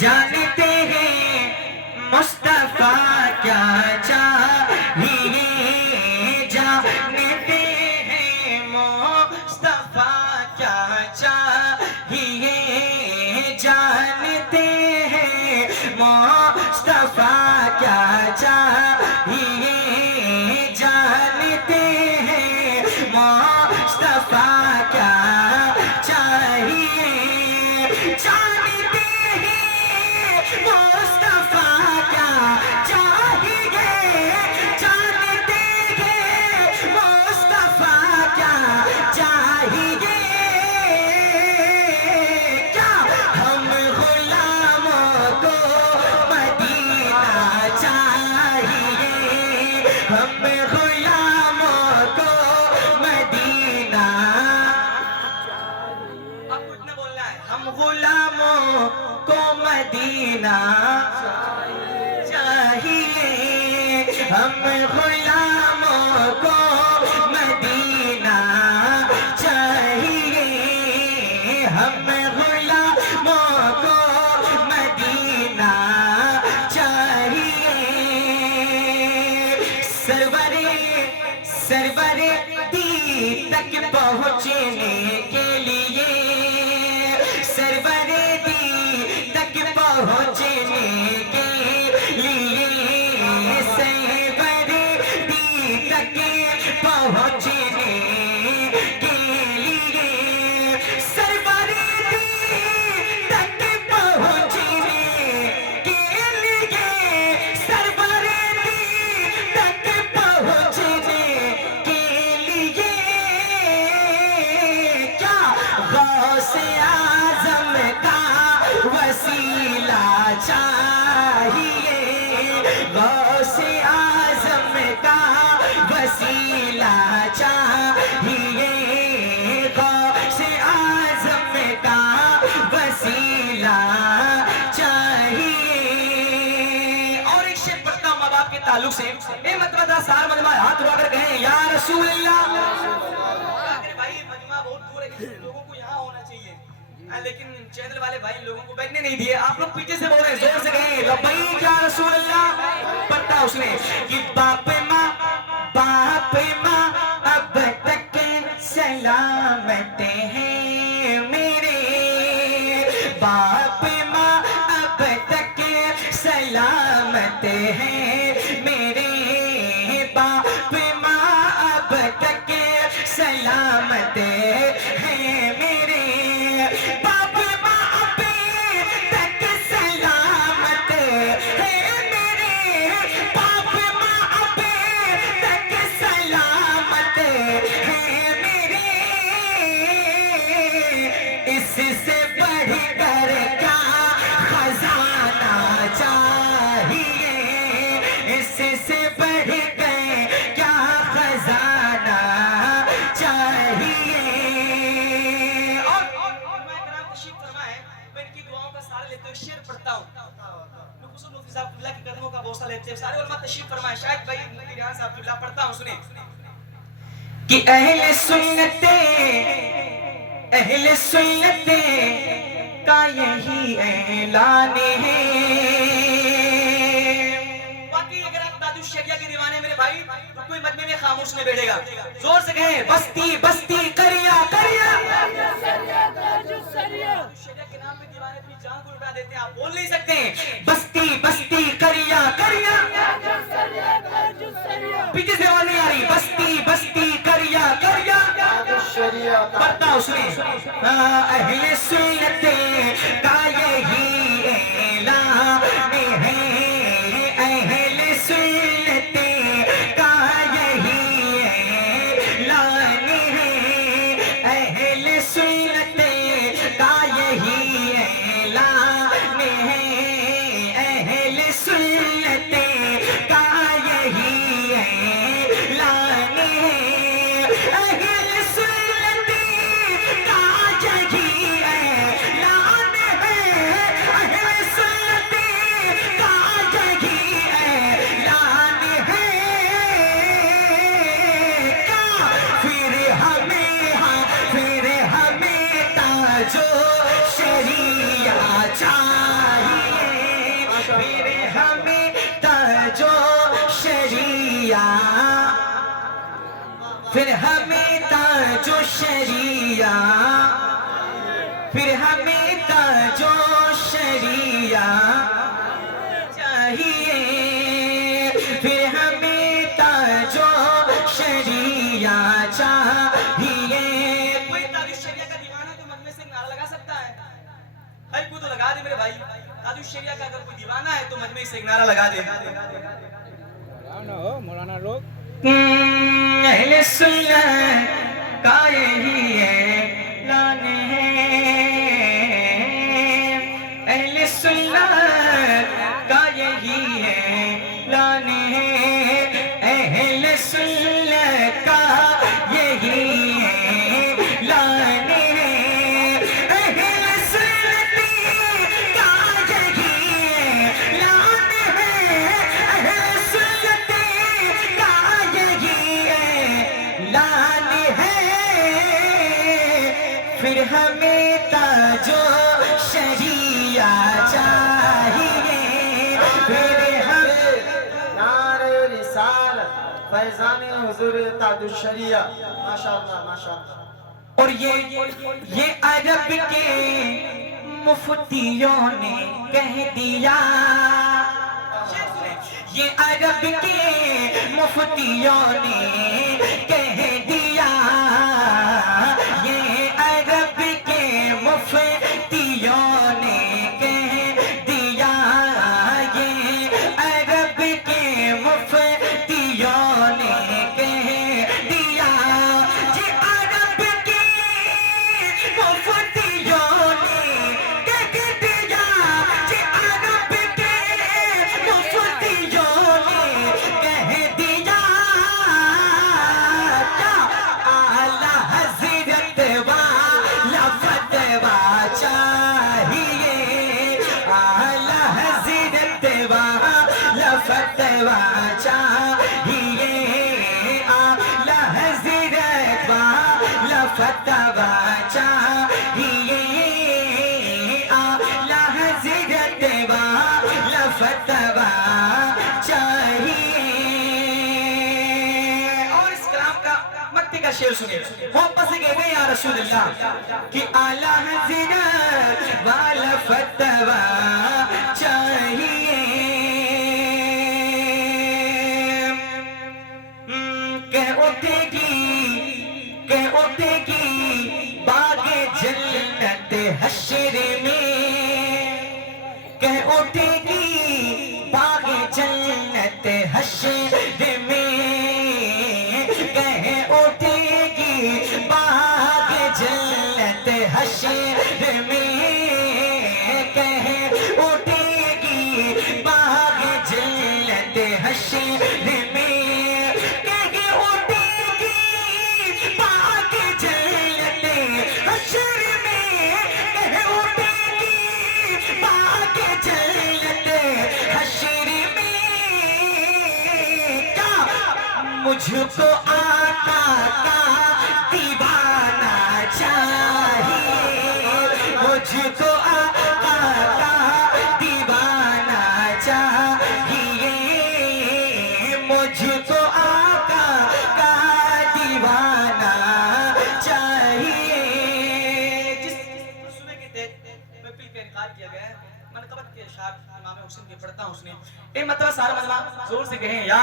जानते हैं मुस्तफा क्या चाहिए, जानते हैं मुस्तफा क्या चाहिए, जानते हैं मुस्तफा क्या चाहिए, जानते हैं मुस्तफा क्या चाहिए, जानते हैं मुस्तफा क्या चाहिए, जानते हैं मुस्तफा क्या चाहिए, क्या हम गुलामों को मदीना चाहिए, हम गुलामों को मदीना, अब कुछ न बोलना है, हम गुलामों को मदीना चाहिए, हम गुलामों को मदीना चाहिए, हम गुलामों को मदीना चाहिए, सरवरे सरवरे दी तक पहुँचने के लिए, सरवरे दी तक पहुँचने के लिए, सरवरे दी तक पहुँचने के लिए, सरवरे दी तक पहुँचने के लिए, सरवरे दी तक पहुँचने के लिए, क्या गौसे आज़म का वसीला चाहिए, गौसे आज़म का वसीला चाहिए, गौसे आज़म का वसीला चाहिए। और एक शेर पढ़ता हूं माँ बाप के ताल्लुक से, ए मतबा सार मजमा हाथ उठाकर कहें या रसूल अल्लाह। भाई मजमा बहुत दूर है, लोगों को यहाँ होना चाहिए, लेकिन चैनल वाले भाई लोगों को बैठने नहीं दिए, आप लोग पीछे से बोल रहे हैं, जोर से कहें लब्बैक या रसूल अल्लाह। पढ़ता उसने कि बाप माँ अब तक सलामत हैं मेरे, बाप माँ अब तक सलामत हैं मेरे, बाप माँ अब तक सलामत हैं मेरे, बाप माँ अब तक सलामत हैं मेरे, बाप माँ अब तक सलामत हैं मेरे, इससे बढ़कर क्या खजाना चाहिए, इससे बढ़कर क्या खजाना चाहिए। और मैं कराम तशरीफ फरमा है, मैं इनकी दुआओं का सहारा लेते हुए शेर पढ़ता हूँ, खुसूस मुफ्ती साहब किबला के कदमों का भरोसा लेते हुए सारे उलमा तशरीफ फरमाए, शायद भाई मुफ्ती रियान साहब किबला पढ़ता हूँ, सुने कि अहले सुन्नते का यही ऐलान है। बाकी अगर आप दादू शरिया के दीवाने मेरे भाई तो कोई मजमे में खामोश नहीं बैठेगा, जोर से कहें बस्ती बस्ती करिया करिया, शरिया के नाम पे दीवाने अपनी जान को लुटा देते हैं, आप बोल नहीं सकते बस्ती बस्ती करिया करिया, पीछे से आवाज नहीं आ रही, बस्ती बस्ती करिया करिया, पढ़ता उसने अहले सुन्नते का यही ऐलान है, अहले सुन्नते का यही ऐलान है, अहले सुन्नते का यही ऐलान है, अहले सुन्नते का यही ऐलान है, अहले सुन्नते का यही ऐलान है, फिर हमें ताजो शरिया, फिर हमें ताजो शरिया चाहिए, फिर हमें ताजो शरिया चाहिए। कोई ताजो शरिया का दीवाना तो मजमे से नारा लगा सकता है? भाई को तो लगा दे मेरे भाई। ताजो शरिया का अगर कोई दीवाना है तो मजमे से एक नारा लगा दे। मौलाना लोग अहले सुन्नत का यही ऐलान है, अहले सुन्नत का यही ऐलान है, अहले सुन्नत का यही ऐलान है, अहले सुन्नत का यही ऐलान है, अहले सुन्नत का यही ऐलान है। फिर हमें ताजो शरिया चाहिए, फिर हमें नारे रिसालत फैज़ाने हुज़ूर ताजुश शरिया। माशाअल्लाह माशाअल्लाह। और ये अरब के मुफ्तियों ने कह दिया, ये अरब के मुफ्तियों ने कह दिया, ये अरब के मुफ्तियों ने कह दिया, ये अरब के मुफ्तियों ने कह दिया, ये अरब के मुफ्तियों ने कह दिया, ये अरब के मुफ्तियों ने कह दिया। क्या आला हज़रत वाला फतवा चाहिए, आला हज़रत वाला फतवा चाहिए, आला हज़रत वाला फतवा चाहिए, आला हज़रत वाला फतवा चाहिए। और इस कलाम का मक्ती का शेर सुनिए, मोहब्बत से कहते हैं या रसूल अल्लाह कि आला हज़रत वाला फतवा चाहिए। कह उठेगी बागे जन्नत हश्र में, कह उठेगी बागे जन्नत हश्र में, कह उठेगी बागे जन्नत हश्र में, कह उठेगी बागे जन्नत हश्र में, मुझको आका का दीवाना चाहिए, मुझको आका का दीवाना चाहिए, मुझको आका का दीवाना चाहिए। जिस सुबह के तहत महफिल का इनकार किया गया है, मनक़बत के अशार इमाम हुसैन के पढ़ता हूँ उसने। एक मतलब सारा मजमा जोर से कहें या